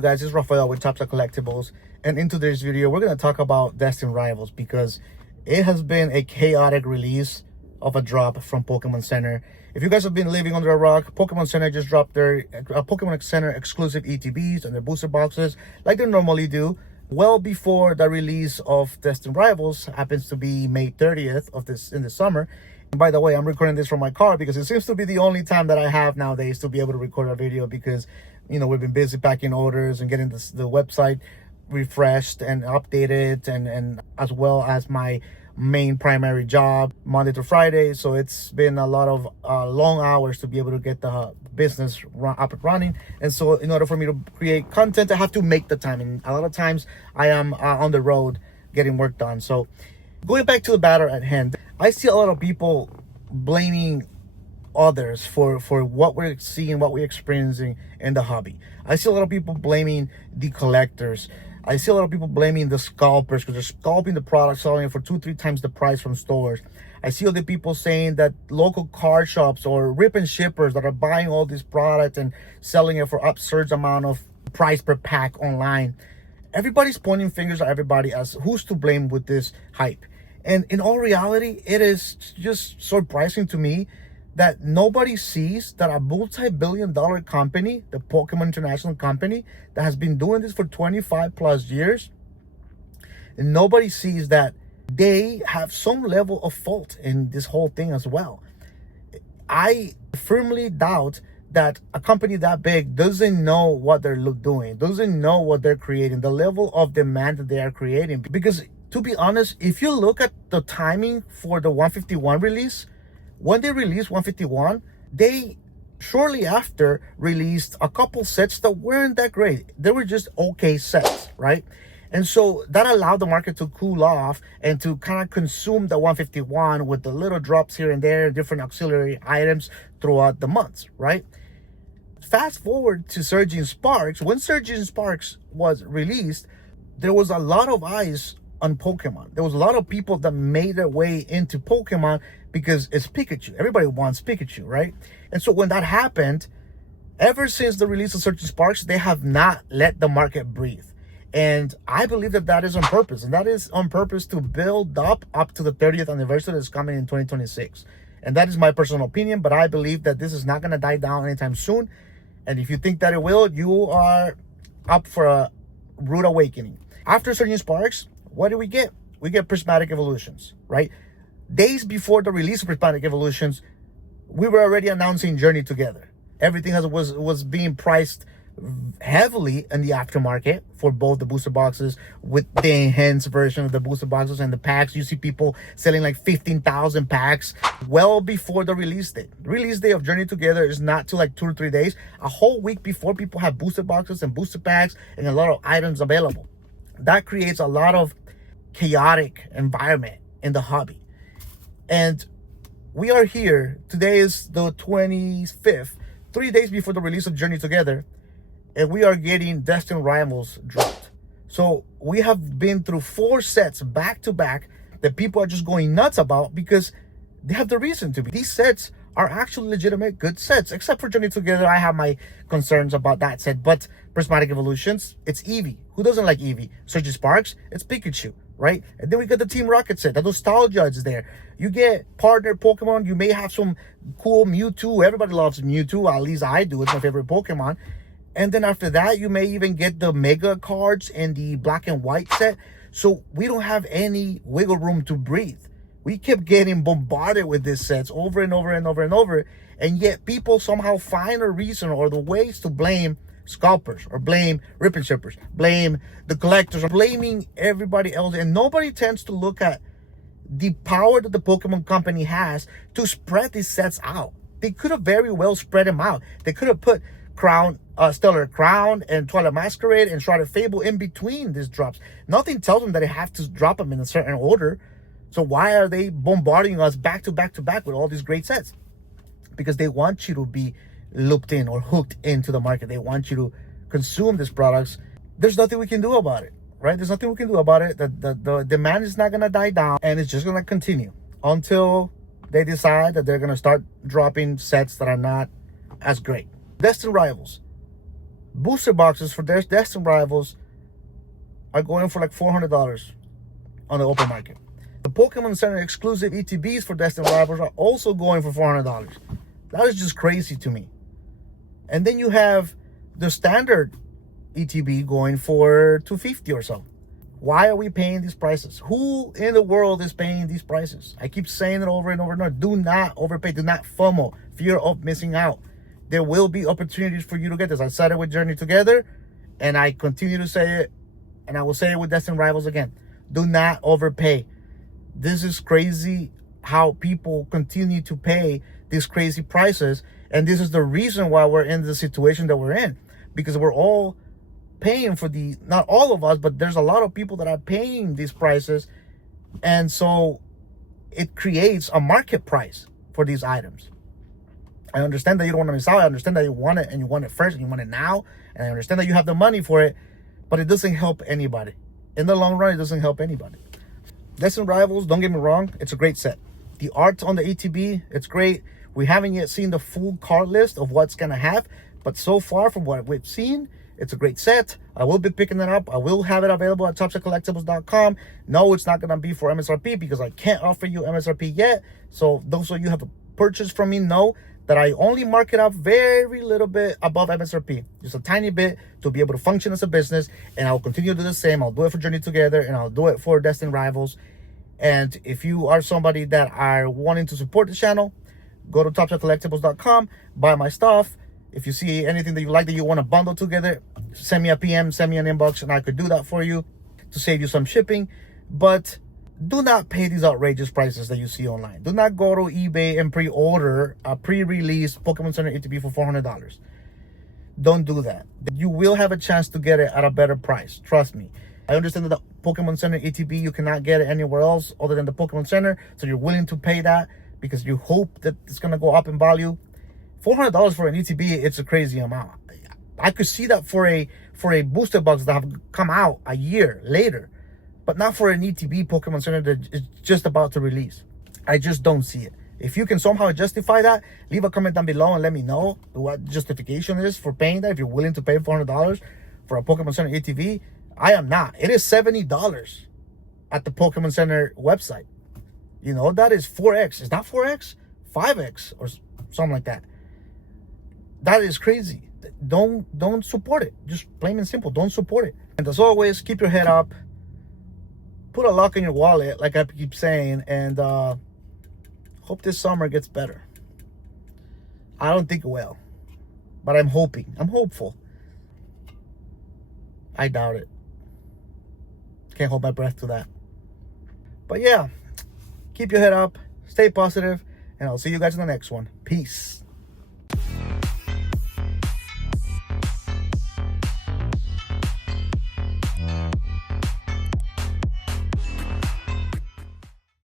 Guys, it's Rafael with Chops Collectibles, and in today's video we're going to talk about Destined Rivals because it has been a chaotic release of a drop from Pokemon Center. If you guys have been living under a rock, Pokemon Center just dropped their Pokemon Center exclusive ETBs and their booster boxes like they normally do, well before the release of Destined Rivals happens to be May 30th of this in the summer. And by the way, I'm recording this from my car because it seems to be the only time that I have nowadays to be able to record a video because, you know, we've been busy packing orders and getting the website refreshed and updated, and as well as my main primary job Monday to Friday. So it's been a lot of long hours to be able to get the business up and running. And so in order for me to create content, I have to make the time. And a lot of times I am on the road getting work done. So going back to the matter at hand, I see a lot of people blaming others for what we're seeing, what we're experiencing in the hobby. I see a lot of people blaming the collectors. I see a lot of people blaming the scalpers because they're scalping the product, selling it for 2-3 times the price from stores. I see other people saying that local card shops or rip and shippers that are buying all this product and selling it for absurd amount of price per pack online. Everybody's pointing fingers at everybody as who's to blame with this hype. And in all reality, it is just surprising to me that nobody sees that a multi-billion-dollar company, the Pokemon International company, that has been doing this for 25 plus years, and nobody sees that they have some level of fault in this whole thing as well. I firmly doubt that a company that big doesn't know what they're doing, doesn't know what they're creating, the level of demand that they are creating. Because to be honest, if you look at the timing for the 151 release, when they released 151, they shortly after released a couple sets that weren't that great. They were just okay sets, right? And so that allowed the market to cool off and to kind of consume the 151 with the little drops here and there, different auxiliary items throughout the months, right? Fast forward to Surging Sparks. When Surging Sparks was released, there was a lot of eyes on Pokemon. There was a lot of people that made their way into Pokemon because it's Pikachu. Everybody wants Pikachu, right? And so when that happened, ever since the release of Surging Sparks, they have not let the market breathe. And I believe that that is on purpose. And that is on purpose to build up to the 30th anniversary that's coming in 2026. And that is my personal opinion, but I believe that this is not going to die down anytime soon. And if you think that it will, you are up for a rude awakening. After Surging Sparks, what do we get? We get Prismatic Evolutions, right? Days before the release of Prismatic Evolutions, we were already announcing Journey Together. Everything was being priced heavily in the aftermarket for both the booster boxes with the enhanced version of the booster boxes and the packs. You see people selling like 15,000 packs well before the release date. The release day of Journey Together is not till like 2 or 3 days. A whole week before, people have booster boxes and booster packs and a lot of items available. That creates a lot of chaotic environment in the hobby. And we are here. Today is the 25th, 3 days before the release of Journey Together, and we are getting Destined Rivals dropped. So we have been through 4 sets back to back that people are just going nuts about because they have the reason to be. These sets are actually legitimate good sets, except for Journey Together. I have my concerns about that set, but Prismatic Evolutions, it's Eevee. Who doesn't like Eevee? Surging Sparks, it's Pikachu, right? And then we got the Team Rocket set. The nostalgia is there. You get partner Pokemon. You may have some cool Mewtwo. Everybody loves Mewtwo. At least I do. It's my favorite Pokemon. And then after that, you may even get the Mega cards in the Black and White set. So we don't have any wiggle room to breathe. We kept getting bombarded with these sets over and over and over and over. And yet people somehow find a reason or the ways to blame scalpers or blame rip and shippers, blame the collectors, or blaming everybody else. And nobody tends to look at the power that the Pokemon company has to spread these sets out. They could have very well spread them out. They could have put Stellar Crown and Twilight Masquerade and Shrouded Fable in between these drops. Nothing tells them that they have to drop them in a certain order. So why are they bombarding us back to back to back with all these great sets? Because they want you to be looped in or hooked into the market. They want you to consume these products. There's nothing we can do about it, right? There's nothing we can do about it. The demand is not going to die down, and it's just going to continue until they decide that they're going to start dropping sets that are not as great. Destined Rivals. booster boxes for their Destined Rivals are going for like $400 on the open market. The Pokemon Center exclusive ETBs for Destined Rivals are also going for $400. That is just crazy to me. And then you have the standard ETB going for $250 or so. Why are we paying these prices? Who in the world is paying these prices? I keep saying it over and over and over. Do not overpay. Do not FOMO. Fear of missing out. There will be opportunities for you to get this. I said it with Journey Together, and I continue to say it, and I will say it with Destined Rivals again. Do not overpay. This is crazy how people continue to pay these crazy prices, and this is the reason why we're in the situation that we're in, because we're all paying for the, not all of us, but there's a lot of people that are paying these prices, and so it creates a market price for these items. I understand that you don't want to miss out. I understand that you want it, and you want it first, and you want it now, and I understand that you have the money for it, but it doesn't help anybody. In the long run, it doesn't help anybody. Destined Rivals, don't get me wrong, it's a great set. The art on the ATB, it's great. We haven't yet seen the full card list of what's gonna have, but so far from what we've seen, it's a great set. I will be picking it up. I will have it available at topshelfcollectibles.com. No, it's not gonna be for MSRP because I can't offer you MSRP yet. So those of you who have purchased from me know that I only mark it up very little bit above MSRP, just a tiny bit, to be able to function as a business. And I'll continue to do the same. I'll do it for Journey Together, and I'll do it for Destined Rivals. And if you are somebody that are wanting to support the channel, go to topshelfcollectibles.com, buy my stuff. If you see anything that you like that you want to bundle together, send me a PM, send me an inbox, and I could do that for you to save you some shipping. But do not pay these outrageous prices that you see online. Do not go to eBay and pre-order a pre-release Pokemon Center ATB for $400. Don't do that. You will have a chance to get it at a better price. Trust me. I understand that the Pokemon Center ATB, you cannot get it anywhere else other than the Pokemon Center. So you're willing to pay that because you hope that it's going to go up in value. $400 for an ETB, it's a crazy amount. I could see that for a booster box that have come out a year later, but not for an ETB Pokemon Center that is just about to release. I just don't see it. If you can somehow justify that, leave a comment down below and let me know what justification is for paying that. If you're willing to pay $400 for a Pokemon Center ATV, I am not. It is $70 at the Pokemon Center website. You know, that is 4x. It's not 4x, 5x or something like that. That is crazy. Don't support it. Just plain and simple, don't support it. And as always, keep your head up. Put a lock in your wallet, like I keep saying, and hope this summer gets better. I don't think it will, but I'm hoping. I'm hopeful. I doubt it. Can't hold my breath to that. But yeah, keep your head up, stay positive, and I'll see you guys in the next one. Peace.